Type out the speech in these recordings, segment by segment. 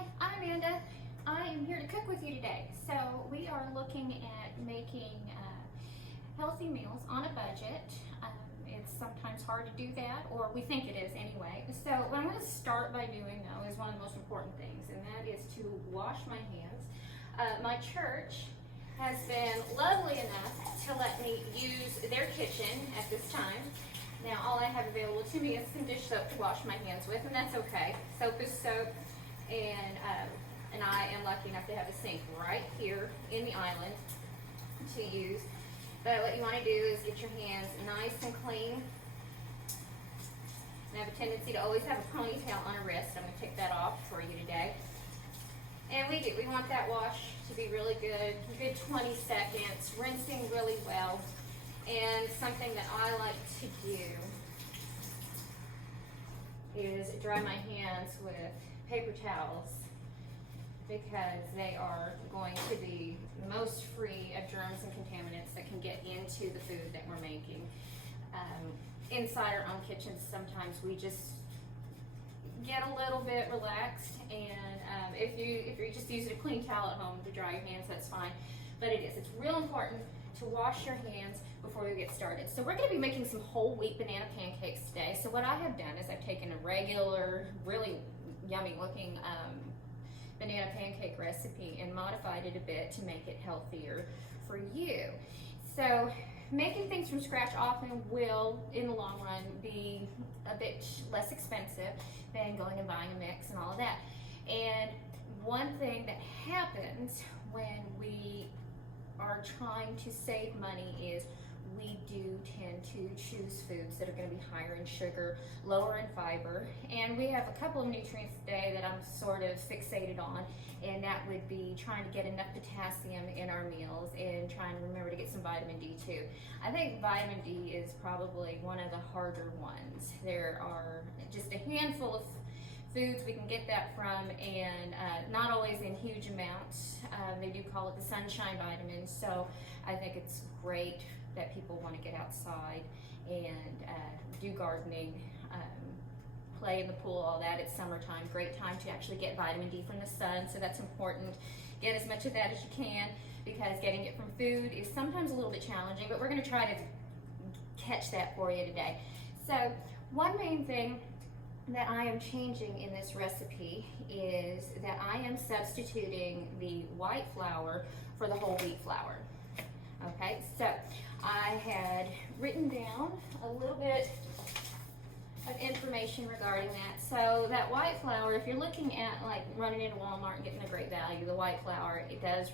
Hi, I'm Amanda. I am here to cook with you today. So we are looking at making healthy meals on a budget. It's sometimes hard to do that, or we think it is anyway. So what I'm going to start by doing though is one of the most important things, and that is to wash my hands. My church has been lovely enough to let me use their kitchen at this time. Now all I have available to me is some dish soap to wash my hands with, and that's okay. Soap is soap, and I am lucky enough to have a sink right here in the island to use. But what you want to do is get your hands nice and clean. And I have a tendency to always have a ponytail on a wrist. I'm going to take that off for you today. And we want that wash to be really good, a good 20 seconds, rinsing really well. And something that I like to do is dry my hands with paper towels, because they are going to be most free of germs and contaminants that can get into the food that we're making. Inside our own kitchens, sometimes we just get a little bit relaxed, and if you're just using a clean towel at home to dry your hands, that's fine. But it's real important to wash your hands before we get started. So we're going to be making some whole wheat banana pancakes today. So what I have done is I've taken a regular, really yummy looking banana pancake recipe and modified it a bit to make it healthier for you. So making things from scratch often will, in the long run, be a bit less expensive than going and buying a mix and all of that. And one thing that happens when we are trying to save money is we do tend to choose foods that are going to be higher in sugar, lower in fiber, and we have a couple of nutrients today that I'm sort of fixated on, and that would be trying to get enough potassium in our meals and trying to remember to get some vitamin D too. I think vitamin D is probably one of the harder ones. There are just a handful of foods we can get that from, and not always in huge amounts. They do call it the sunshine vitamins, so I think it's great that people want to get outside and do gardening, play in the pool, all that. It's summertime, great time to actually get vitamin D from the sun, so that's important. Get as much of that as you can, because getting it from food is sometimes a little bit challenging, but we're going to try to catch that for you today. So one main thing that I am changing in this recipe is that I am substituting the white flour for the whole wheat flour. Okay, so I had written down a little bit of information regarding that. So that white flour, if you're looking at like running into Walmart and getting a great value, the white flour, it does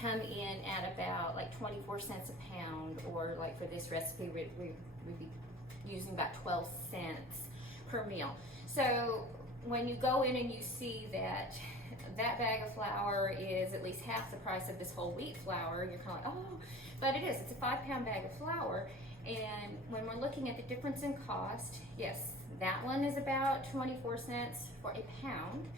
come in at about like 24 cents a pound, or like for this recipe we'd be using about 12 cents per meal. So when you go in and you see that bag of flour is at least half the price of this whole wheat flour, you're kind of like, oh, but it is. It's a 5-pound bag of flour, and when we're looking at the difference in cost, yes, that one is about 24 cents for a pound.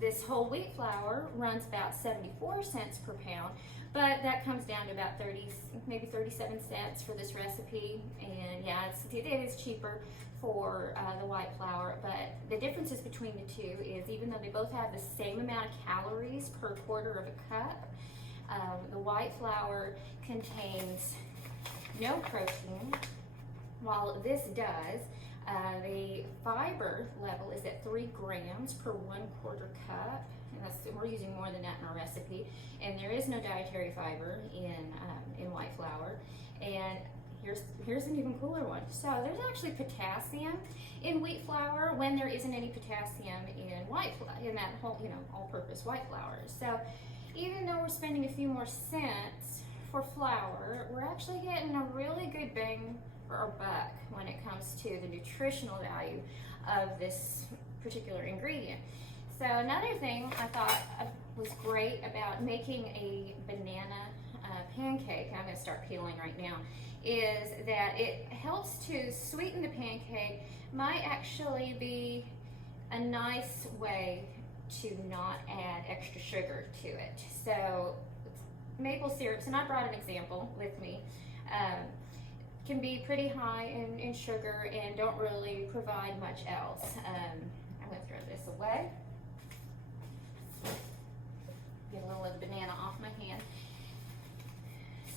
This whole wheat flour runs about 74 cents per pound, but that comes down to about 30, maybe 37 cents for this recipe. And yeah, it is cheaper for the white flour, but the differences between the two is, even though they both have the same amount of calories per quarter of a cup, the white flour contains no protein, while this does. The fiber level is at 3 grams per 1/4 cup, and we're using more than that in our recipe. And there is no dietary fiber in white flour. And here's an even cooler one. So there's actually potassium in wheat flour when there isn't any potassium in white flour, in that whole, all-purpose white flour. So even though we're spending a few more cents for flour, we're actually getting a really good bang for our buck when it comes to the nutritional value of this particular ingredient. So another thing I thought was great about making a banana pancake, I'm going to start peeling right now, is that it helps to sweeten the pancake. Might actually be a nice way to not add extra sugar to it. So maple syrups, and I brought an example with me, can be pretty high in sugar and don't really provide much else. I'm going to throw this away. Get a little of the banana off my hand.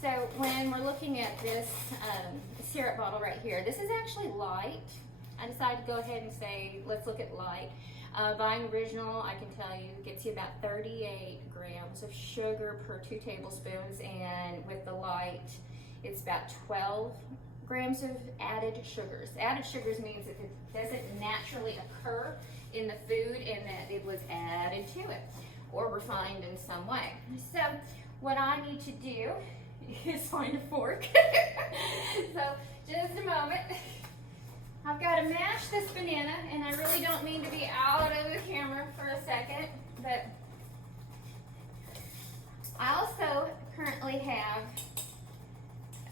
So when we're looking at this syrup bottle right here, this is actually light. I decided to go ahead and say, let's look at light. Buying original, I can tell you, gets you about 38 grams of sugar per 2 tablespoons, and with the light, it's about 12 grams of added sugars. Added sugars means that it doesn't naturally occur in the food and that it was added to it or refined in some way. So what I need to do is find a fork. So just a moment. I've got to mash this banana, and I really don't mean to be out of the camera for a second, but I also currently have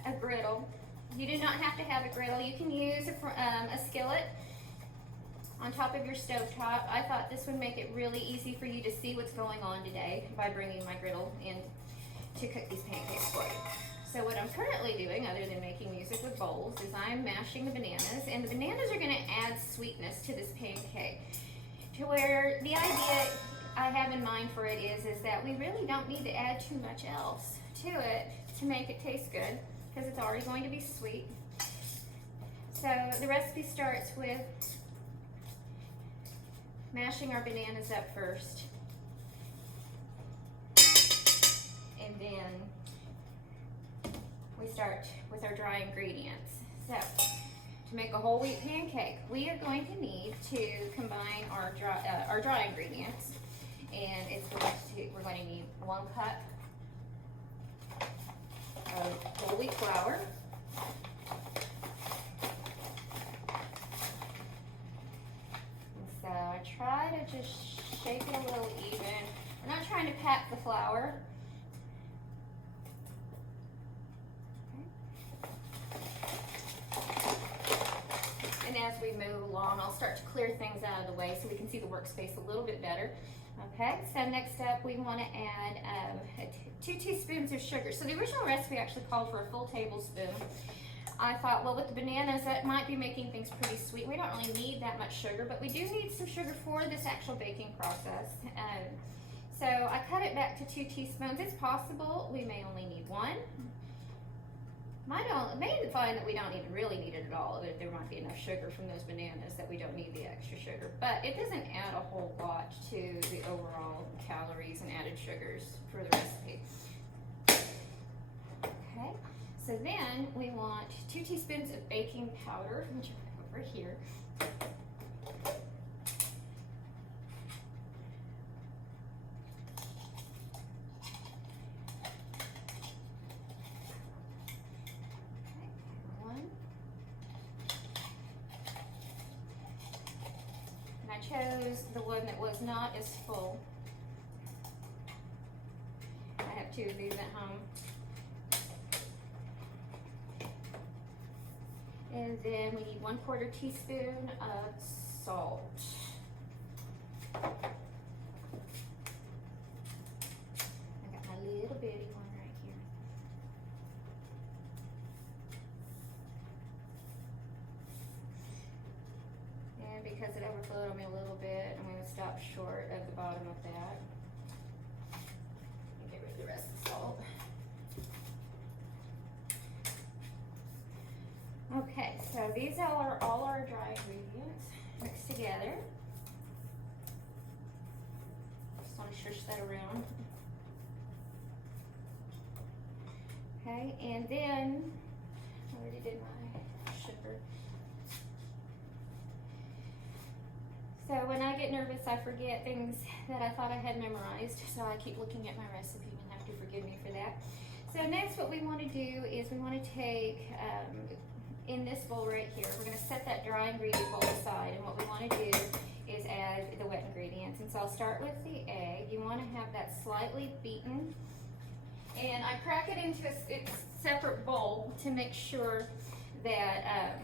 a griddle. You do not have to have a griddle. You can use a skillet on top of your stovetop. I thought this would make it really easy for you to see what's going on today by bringing my griddle in to cook these pancakes for you. So what I'm currently doing, other than making music with bowls, is I'm mashing the bananas, and the bananas are going to add sweetness to this pancake, to where the idea I have in mind for it is that we really don't need to add too much else to it to make it taste good, because it's already going to be sweet. So the recipe starts with mashing our bananas up first, and then we start with our dry ingredients. So to make a whole wheat pancake, we are going to need to combine our dry ingredients, and we're going to need 1 cup of whole wheat flour, and so I try to just shake it a little even. We're not trying to pack the flour. And as we move along, I'll start to clear things out of the way so we can see the workspace a little bit better. Okay, so next up we want to add 2 teaspoons of sugar. So the original recipe actually called for a full tablespoon. I thought, well, with the bananas, that might be making things pretty sweet. We don't really need that much sugar, but we do need some sugar for this actual baking process. So I cut it back to 2 teaspoons. It's possible we may only need 1. May find that we don't even really need it at all, that there might be enough sugar from those bananas that we don't need the extra sugar. But it doesn't add a whole lot to the overall calories and added sugars for the recipe. Okay, so then we want 2 teaspoons of baking powder, which are over here. Chose the one that was not as full. I have 2 of these at home. And then we need 1/4 teaspoon of salt. I got my little bitty one right here. And because it overflowed on me a little bit, I'm going to stop short of the bottom of that. And get rid of the rest of the salt. Okay, so these are all our dry ingredients mixed together. Just want to shush that around. Okay, and then I already did my sugar. So when I get nervous, I forget things that I thought I had memorized, so I keep looking at my recipe and have to forgive me for that. So next what we want to do is we want to take, in this bowl right here, we're going to set that dry ingredient bowl aside, and what we want to do is add the wet ingredients. And so I'll start with the egg. You want to have that slightly beaten, and I crack it into its separate bowl to make sure that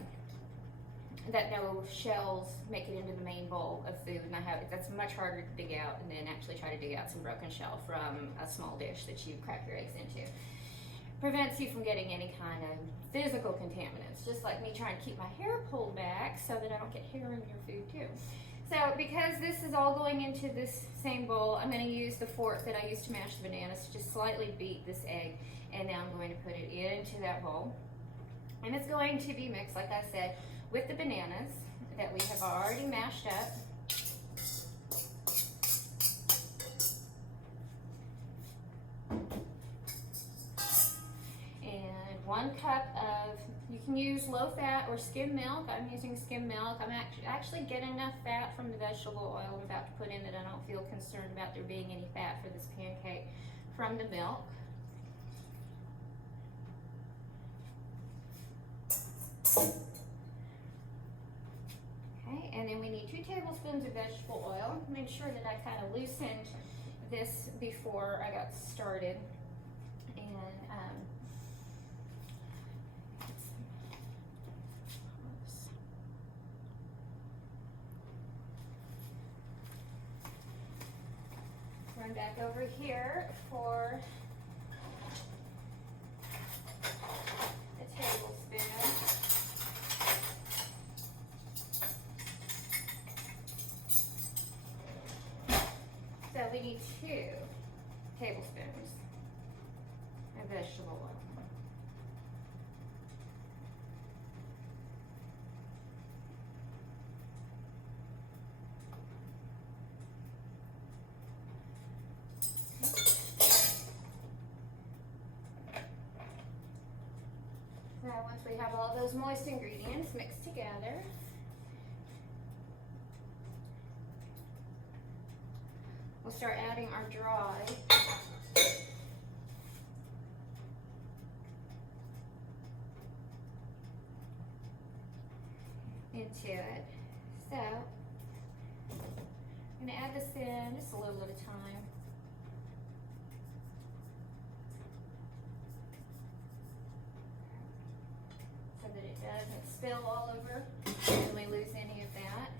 that no shells make it into the main bowl of food, and that's much harder to dig out and then actually try to dig out some broken shell from a small dish that you crack your eggs into. Prevents you from getting any kind of physical contaminants, just like me trying to keep my hair pulled back so that I don't get hair in your food too. So because this is all going into this same bowl, I'm going to use the fork that I used to mash the bananas to just slightly beat this egg, and now I'm going to put it into that bowl. And it's going to be mixed, like I said, with the bananas that we have already mashed up. And 1 cup of, you can use low fat or skim milk. I'm using skim milk. I'm actually getting enough fat from the vegetable oil I'm about to put in that I don't feel concerned about there being any fat for this pancake from the milk. Okay, and then we need 2 tablespoons of vegetable oil. Make sure that I kind of loosened this before I got started. And run back over here for a tablespoon. So we need 2 tablespoons of vegetable oil. Now once we have all those moist ingredients mixed together, we'll start adding our dry into it. So I'm going to add this in just a little at a time. So that it doesn't spill all over and we lose any of that.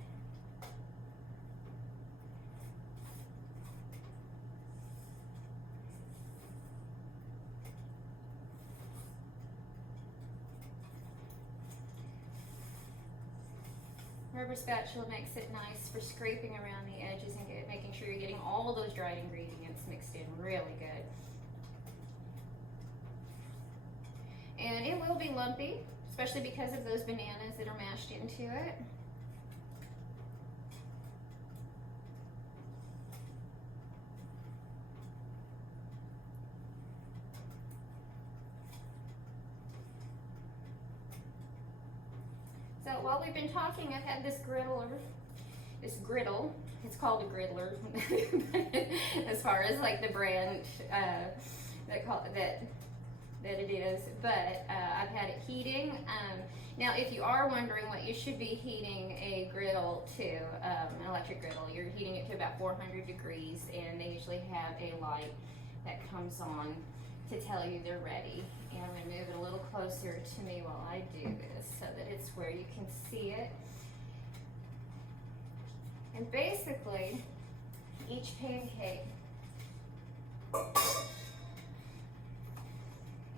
Rubber spatula makes it nice for scraping around the edges and making sure you're getting all those dried ingredients mixed in really good. And it will be lumpy, especially because of those bananas that are mashed into it. So while we've been talking, I've had this griddle. It's called a griddler, as far as like the brand that it is. But I've had it heating. Now, if you are wondering what you should be heating a griddle to, an electric griddle, you're heating it to about 400 degrees, and they usually have a light that comes on to tell you they're ready. And I'm going to move it a little closer to me while I do this so that it's where you can see it. And basically, each pancake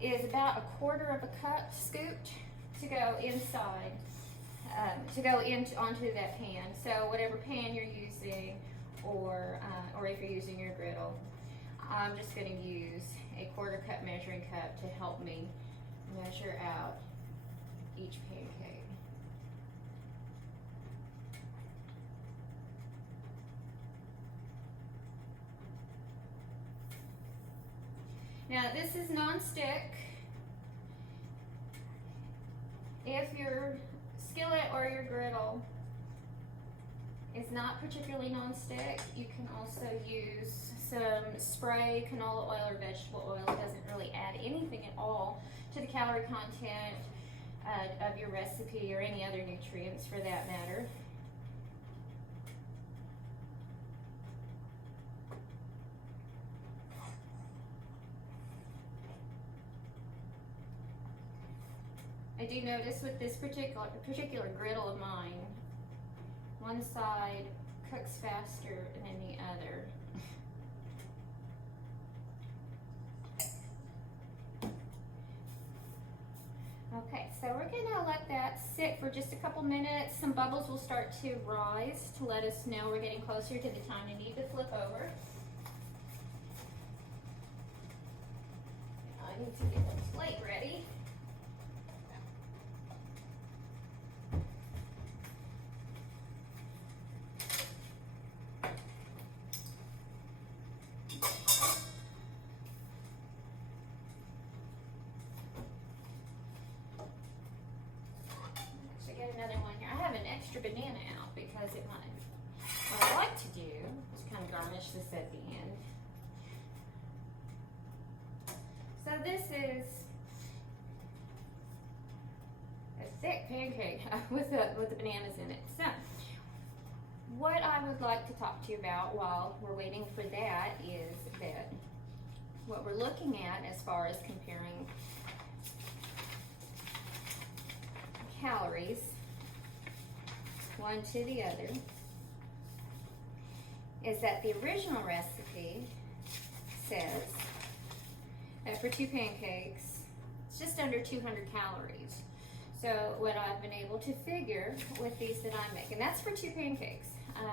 is about 1/4 of a cup scooped to go inside, onto that pan. So whatever pan you're using, or if you're using your griddle, I'm just going to use a 1/4 cup measuring cup to help me measure out each pancake. Now this is non-stick. If your skillet or your griddle is not particularly non-stick, you can also use some spray canola oil or vegetable oil. It doesn't really add anything at all to the calorie content of your recipe or any other nutrients for that matter. I do notice with this particular griddle of mine, one side cooks faster than the other. Okay, so we're gonna let that sit for just a couple minutes. Some bubbles will start to rise to let us know we're getting closer to the time we need to flip over. I need to get the plate ready. Another one here. I have an extra banana out because it might. What I like to do is kind of garnish this at the end. So this is a thick pancake with the bananas in it. So what I would like to talk to you about while we're waiting for that is that what we're looking at as far as comparing calories one to the other is that the original recipe says that for 2 pancakes it's just under 200 calories. So what I've been able to figure with these that I make, and that's for 2 pancakes,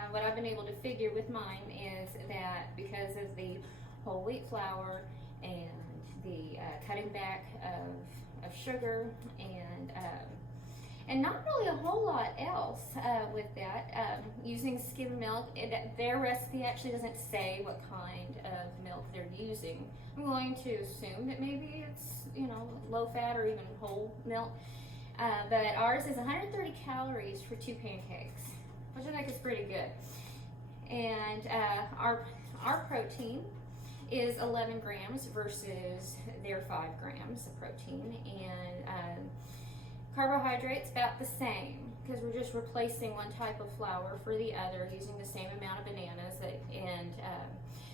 what I've been able to figure with mine is that because of the whole wheat flour and the cutting back of sugar and not really a whole lot else with that. Using skim milk, their recipe actually doesn't say what kind of milk they're using. I'm going to assume that maybe it's, you know, low fat or even whole milk. But ours is 130 calories for 2 pancakes, which I think is pretty good. And our protein is 11 grams versus their 5 grams of protein. And carbohydrates about the same because we're just replacing one type of flour for the other using the same amount of bananas.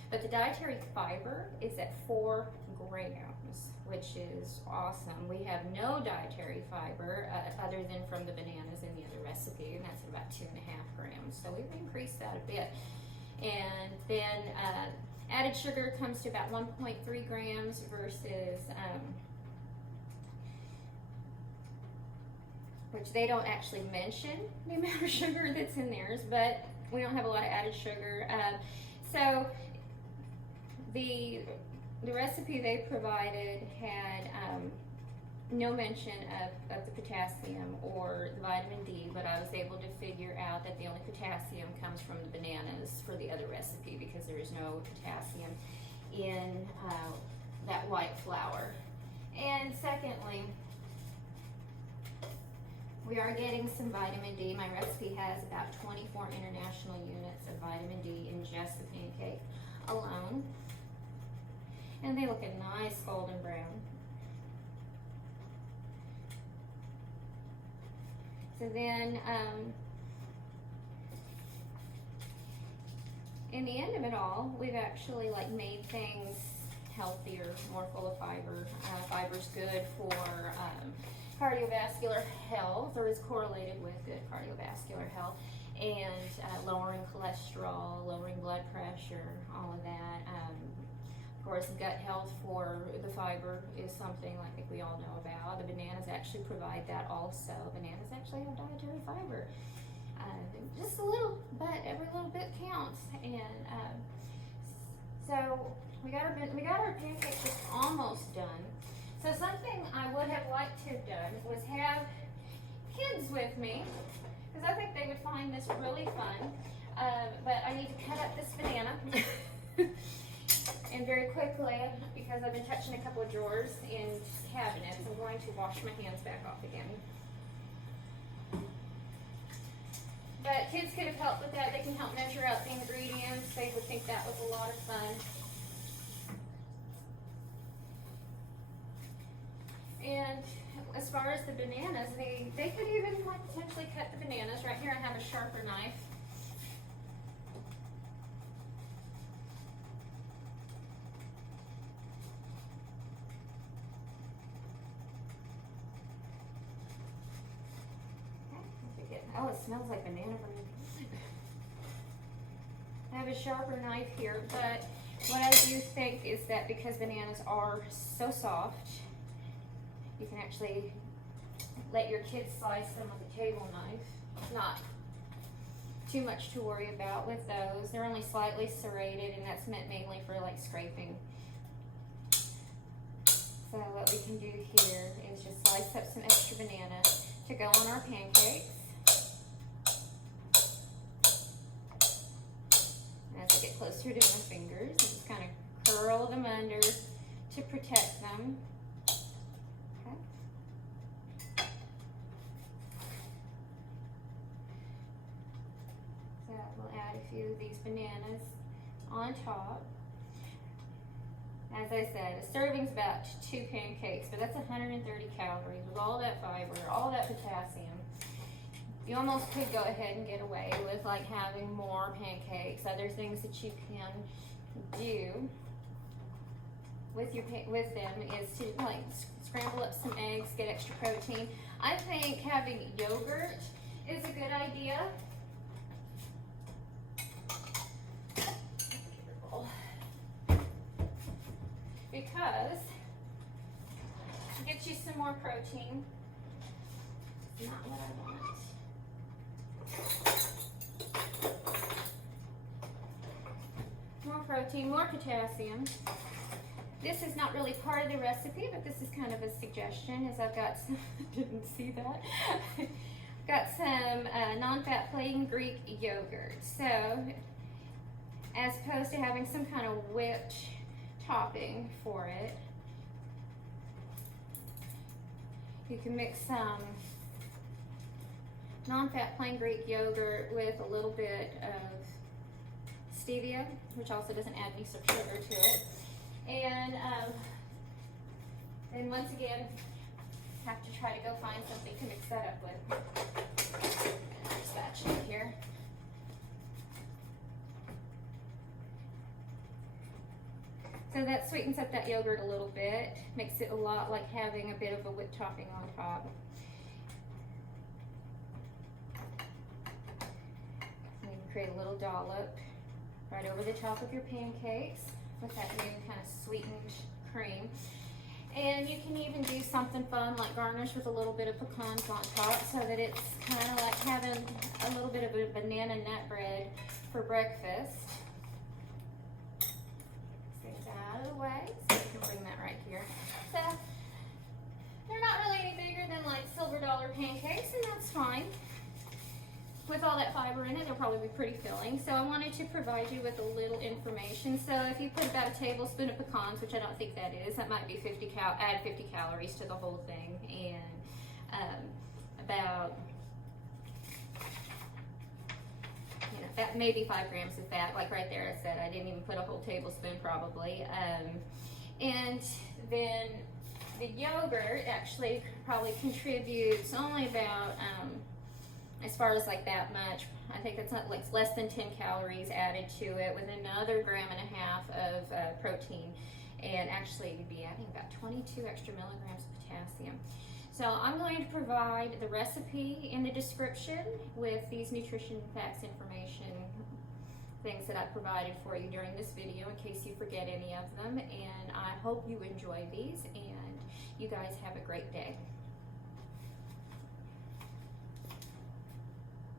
But the dietary fiber is at 4 grams, which is awesome. We have no dietary fiber other than from the bananas in the other recipe, and that's about 2.5 grams. So we've increased that a bit. And then added sugar comes to about 1.3 grams versus which they don't actually mention the amount of sugar that's in theirs, but we don't have a lot of added sugar. So the recipe they provided had no mention of the potassium or the vitamin D, but I was able to figure out that the only potassium comes from the bananas for the other recipe because there is no potassium in that white flour. And secondly, we are getting some vitamin D. My recipe has about 24 international units of vitamin D in just the pancake alone. And they look a nice golden brown. So then, in the end of it all, we've actually made things healthier, more full of fiber. Fiber's good for cardiovascular health, or is correlated with good cardiovascular health, and lowering cholesterol, lowering blood pressure, all of that. Of course, gut health for the fiber is something I think we all know about. The bananas actually provide that also. Bananas actually have dietary fiber. Just a little, but every little bit counts. And so we got our pancakes just almost done. So something I would have liked to have done was have kids with me, because I think they would find this really fun. But I need to cut up this banana. And very quickly, because I've been touching a couple of drawers in cabinets, I'm going to wash my hands back off again. But kids could have helped with that. They can help measure out the ingredients. They would think that was a lot of fun. And as far as the bananas, they could even potentially cut the bananas. Right here I have a sharper knife. Oh, it smells like banana bread. I have a sharper knife here, but what I do think is that because bananas are so soft, you can actually let your kids slice them with a table knife. Not too much to worry about with those. They're only slightly serrated, and that's meant mainly for like scraping. So what we can do here is just slice up some extra banana to go on our pancakes. And as I get closer to my fingers, I just kind of curl them under to protect them. Okay. So we'll add a few of these bananas on top. As I said, a serving's about 2 pancakes, but that's 130 calories with all that fiber, all that potassium. You almost could go ahead and get away with like having more pancakes. Other things that you can do with them is to like scramble up some eggs, get extra protein. I think having yogurt is a good idea. Because it gets you some more protein. Not what I want. More protein, more potassium. This is not really part of the recipe, but this is kind of a suggestion, as I've got some, didn't see that. Got some non-fat plain Greek yogurt. So, as opposed to having some kind of whipped topping for it, you can mix some non-fat plain Greek yogurt with a little bit of stevia, which also doesn't add any sugar to it. And then once again, have to try to go find something to mix that up with. Spatula here. So that sweetens up that yogurt a little bit, makes it a lot like having a bit of a whipped topping on top. And you can create a little dollop right over the top of your pancakes with that new kind of sweetened cream. And you can even do something fun like garnish with a little bit of pecans on top, so that it's kind of like having a little bit of a banana nut bread for breakfast. Out of the way, so you can bring that right here. So they're not really any bigger than like silver dollar pancakes, and that's fine. With all that fiber in it, they'll probably be pretty filling. So I wanted to provide you with a little information. So if you put about a tablespoon of pecans, which I don't think that is, that might be add 50 calories to the whole thing, and about that maybe 5 grams of fat, like right there I said, I didn't even put a whole tablespoon probably. And then the yogurt actually probably contributes only about, as far as like that much, I think it's not like less than 10 calories added to it, with another 1.5 grams of protein. And actually you'd be adding about 22 extra milligrams of potassium. So I'm going to provide the recipe in the description with these nutrition facts information things that I provided for you during this video in case you forget any of them. And I hope you enjoy these, and you guys have a great day.